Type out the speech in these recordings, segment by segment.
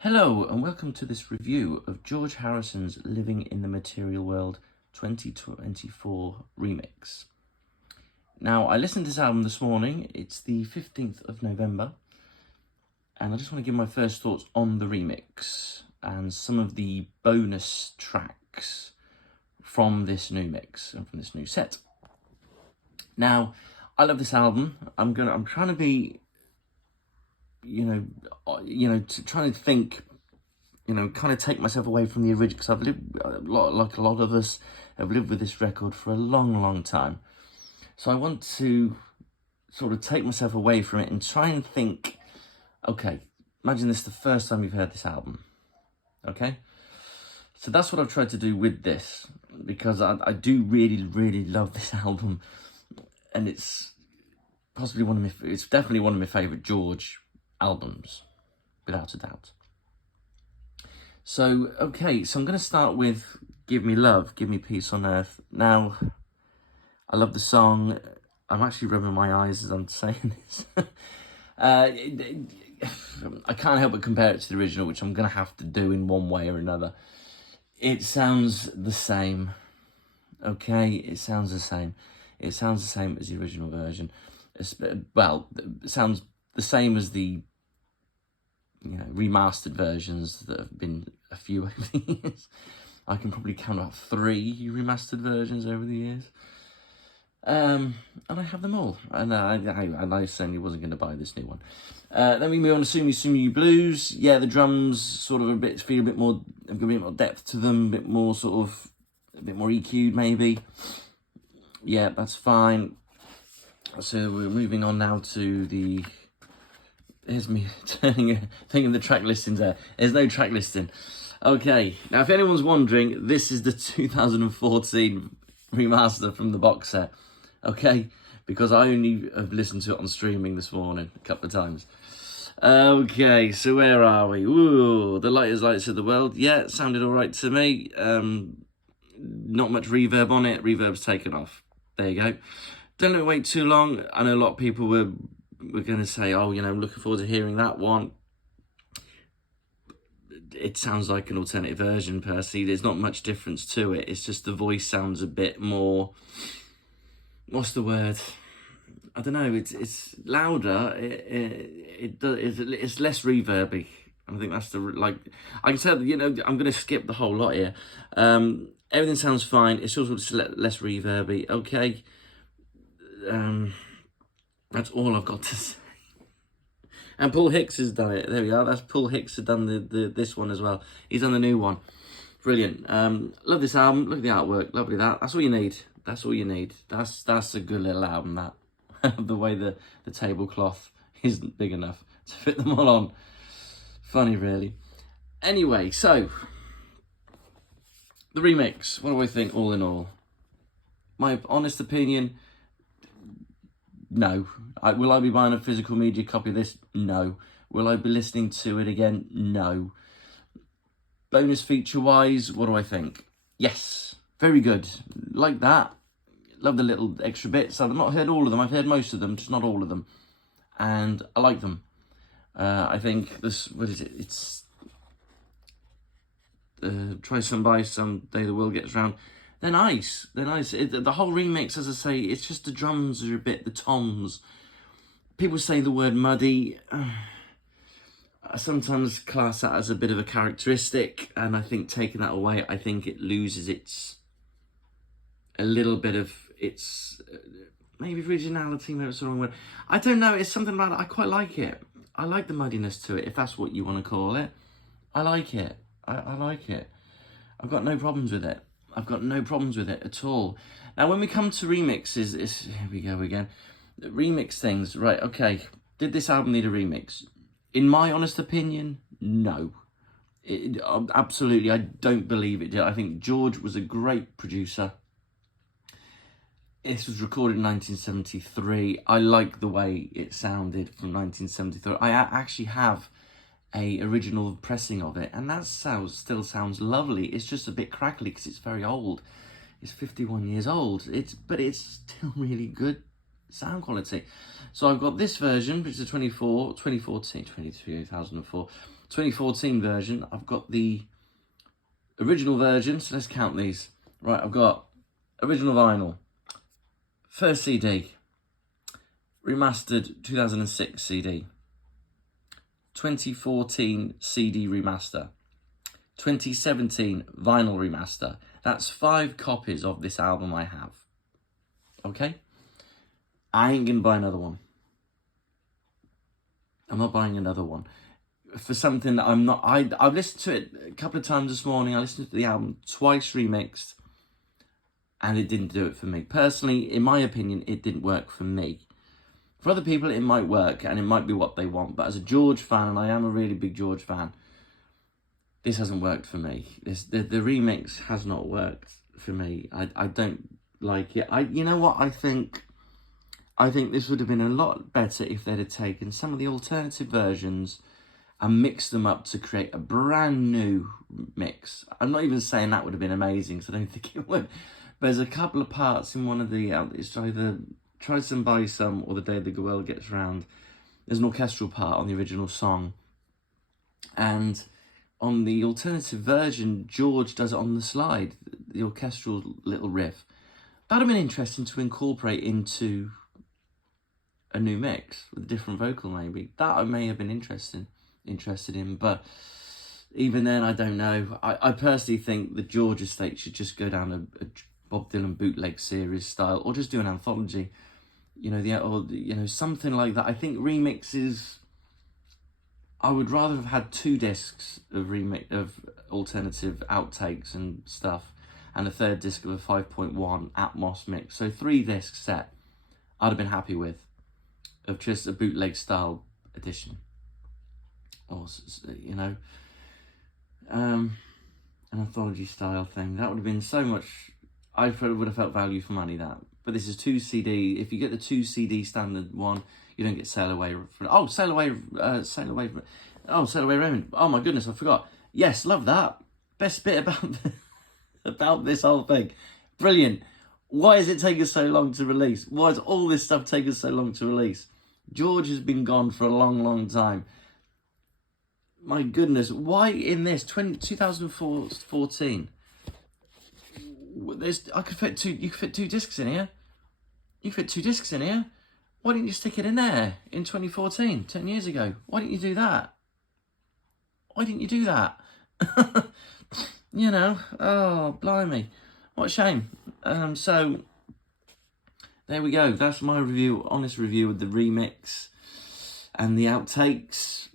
Hello and welcome to this review of George Harrison's Living in the Material World 2024 remix. Now, I listened to this album this morning. It's the 15th of November, and I just want to give my first thoughts on the remix and some of the bonus tracks from this new mix and from this new set. Now, I love this album. I'm trying to be trying to think, kind of take myself away from the original, because I've lived, like a lot of us have lived with this record for a long, long time. So I want to sort of take myself away from it and try and think, okay, imagine this is the first time you've heard this album, okay? So that's what I've tried to do with this, because I do really, really love this album, and it's possibly it's definitely one of my favourite George albums, without a doubt. So, okay, so I'm going to start with Give Me Love, Give Me Peace on Earth. Now, I love the song. I'm actually rubbing my eyes as I'm saying this. I can't help but compare it to the original, which I'm going to have to do in one way or another. It sounds the same, okay? It sounds the same. It sounds the same as the original version. Well, it sounds the same as the remastered versions that have been a few over the years. I can probably count about 3 remastered versions over the years. And I have them all. And I certainly wasn't going to buy this new one. Then we move on to Sue Me, Sue Me Blues. Yeah, the drums sort of feel a bit more depth to them, a bit more EQ'd maybe. Yeah, that's fine. So we're moving on now to the... Here's me thinking the track listings there. There's no track listing. Okay, now if anyone's wondering, this is the 2014 remaster from the box set. Okay, because I only have listened to it on streaming this morning a couple of times. Okay, so where are we? Ooh, the lightest lights of the world. Yeah, it sounded all right to me. Not much reverb on it. Reverb's taken off. There you go. Don't let it wait too long. I know a lot of people were going to say, oh, looking forward to hearing that one. It sounds like an alternative version, Percy. There's not much difference to it. It's just the voice sounds a bit more... What's the word? I don't know. It's louder. It's less reverby. I think that's I can tell, I'm going to skip the whole lot here. Everything sounds fine. It's also just less reverby. Okay. That's all I've got to say. And Paul Hicks has done it. There we are. That's Paul Hicks has done this one as well. He's done the new one. Brilliant. Love this album. Look at the artwork. Lovely that. That's all you need. That's all you need. That's a good little album, that. The way the tablecloth isn't big enough to fit them all on. Funny, really. Anyway, so the remix. What do I think all in all? My honest opinion... No. Will I be buying a physical media copy of this? No. Will I be listening to it again? No. Bonus feature-wise, what do I think? Yes. Very good. Like that. Love the little extra bits. I've not heard all of them. I've heard most of them, just not all of them. And I like them. I think this... What is it? It's... Try Some By Someday the World Gets Round. They're nice. They're nice. The whole remix, as I say, it's just the drums are a bit, the toms. People say the word muddy. I sometimes class that as a bit of a characteristic, and I think taking that away, I think it loses a little bit of its, maybe originality, maybe it's the wrong word. I don't know, it's something about it. I quite like it. I like the muddiness to it, if that's what you want to call it. I like it. I like it. I've got no problems with it. I've got no problems with it at all. Now, when we come to remixes, here we go again. Remix things, right, okay. Did this album need a remix? In my honest opinion, no. Absolutely, I don't believe it did. I think George was a great producer. This was recorded in 1973. I like the way it sounded from 1973. I actually have a original pressing of it, and that still sounds lovely. It's just a bit crackly because it's very old. It's 51 years old. But it's still really good sound quality. So I've got this version, which is a 2004, 2014, 2004. 2014 version, I've got the original version, so let's count these. Right, I've got original vinyl, first CD, remastered 2006 CD, 2014 CD remaster, 2017 vinyl remaster. That's 5 copies of this album I have. Okay? I ain't gonna buy another one. I'm not buying another one. For something that I'm not... I've listened to it a couple of times this morning. I listened to the album twice remixed, and it didn't do it for me. Personally, in my opinion, it didn't work for me. For other people, it might work, and it might be what they want. But as a George fan, and I am a really big George fan, this hasn't worked for me. The remix has not worked for me. I don't like it. You know what? I think this would have been a lot better if they'd have taken some of the alternative versions and mixed them up to create a brand new mix. I'm not even saying that would have been amazing, so I don't think it would. But there's a couple of parts in one of the... it's either Try Some Buy Some or The Day the Girl Gets Round. There's an orchestral part on the original song. And on the alternative version, George does it on the slide, the orchestral little riff. That would have been interesting to incorporate into a new mix with a different vocal maybe. That I may have been interested in, but even then, I don't know. I personally think the George estate should just go down a Bob Dylan bootleg series style, or just do an anthology, something like that. I think remixes, I would rather have had 2 discs of alternative outtakes and stuff, and a 3rd disc of a 5.1 Atmos mix. So 3 disc set, I'd have been happy with, of just a bootleg style edition, or an anthology style thing. That would have been so much. I would have felt value for money, that. But this is 2 CD. If you get the 2 CD standard one, you don't get Sail Away. Sail Away Raymond. Oh my goodness, I forgot. Yes, love that. Best bit about this whole thing. Brilliant. Why is it taking so long to release? Why is all this stuff taking so long to release? George has been gone for a long, long time. My goodness, why in this 2014? You could fit 2 discs in here. You could fit 2 discs in here. Why didn't you stick it in there in 2014, 10 years ago? Why didn't you do that? Oh, blimey. What a shame. So, there we go. That's my review, honest review of the remix and the outtakes.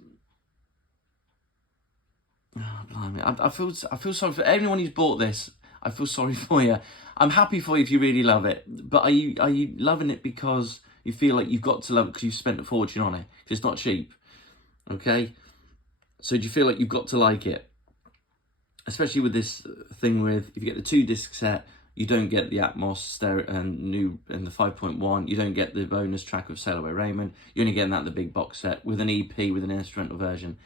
Oh, blimey. I feel sorry for anyone who's bought this. I feel sorry for you. I'm happy for you if you really love it. But are you loving it because you feel like you've got to love it because you've spent a fortune on it? Because it's not cheap. Okay? So do you feel like you've got to like it? Especially with this thing with, if you get the 2 disc set, you don't get the Atmos stereo and the 5.1. You don't get the bonus track of Sail Away Raymond. You're only getting that in the big box set with an EP with an instrumental version.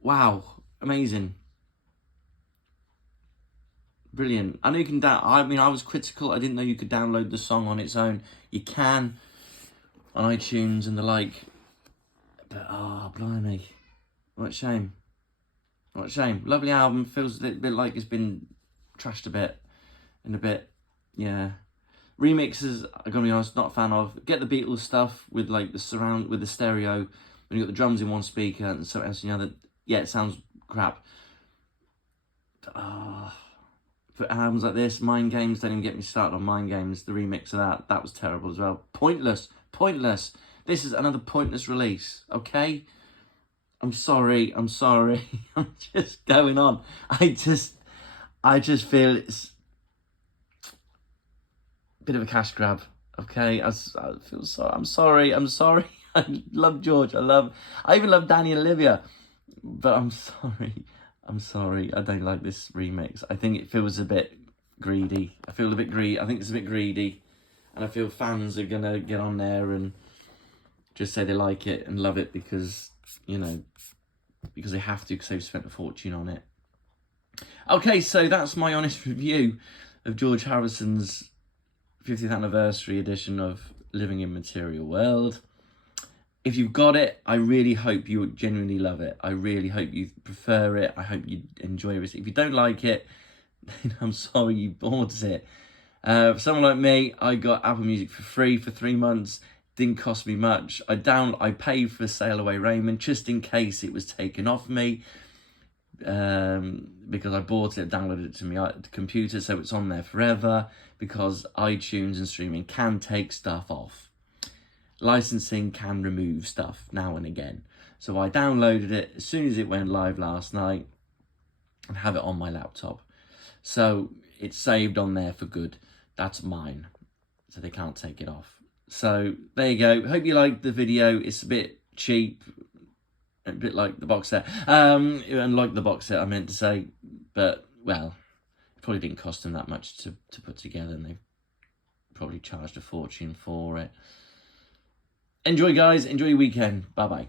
Wow. Amazing. Brilliant. I know you can I was critical. I didn't know you could download the song on its own. You can on iTunes and the like. But oh, blimey. What a shame. What a shame. Lovely album. Feels a bit like it's been trashed a bit. Yeah. Remixes, I'm gonna be honest, not a fan of. Get the Beatles stuff with like the surround with the stereo, when you got the drums in one speaker and something else in the other. Yeah, it sounds crap. For albums like this, Mind Games, don't even get me started on Mind Games. The remix of that was terrible as well. Pointless. This is another pointless release, okay? I'm sorry. I'm just going on. I just feel it's a bit of a cash grab, okay? I feel sorry. I'm sorry. I love George. I even love Danny and Olivia. But I'm sorry. I don't like this remix. I think it feels a bit greedy. I think it's a bit greedy. And I feel fans are going to get on there and just say they like it and love it because, because they have to, because they've spent a fortune on it. Okay, so that's my honest review of George Harrison's 50th anniversary edition of Living in Material World. if you've got it, I really hope you genuinely love it. I really hope you prefer it. I hope you enjoy it. If you don't like it, then I'm sorry you bought it. For someone like me, I got Apple Music for free for 3 months. Didn't cost me much. I paid for Sail Away Raymond just in case it was taken off me, because I bought it, downloaded it to my computer, so it's on there forever, because iTunes and streaming can take stuff off. Licensing can remove stuff now and again. So I downloaded it as soon as it went live last night and have it on my laptop. So it's saved on there for good. That's mine. So they can't take it off. So there you go. Hope you liked the video. It's a bit cheap, a bit like the box set. And like the box set, I meant to say. But, well, it probably didn't cost them that much to put together, and they probably charged a fortune for it. Enjoy, guys. Enjoy your weekend. Bye-bye.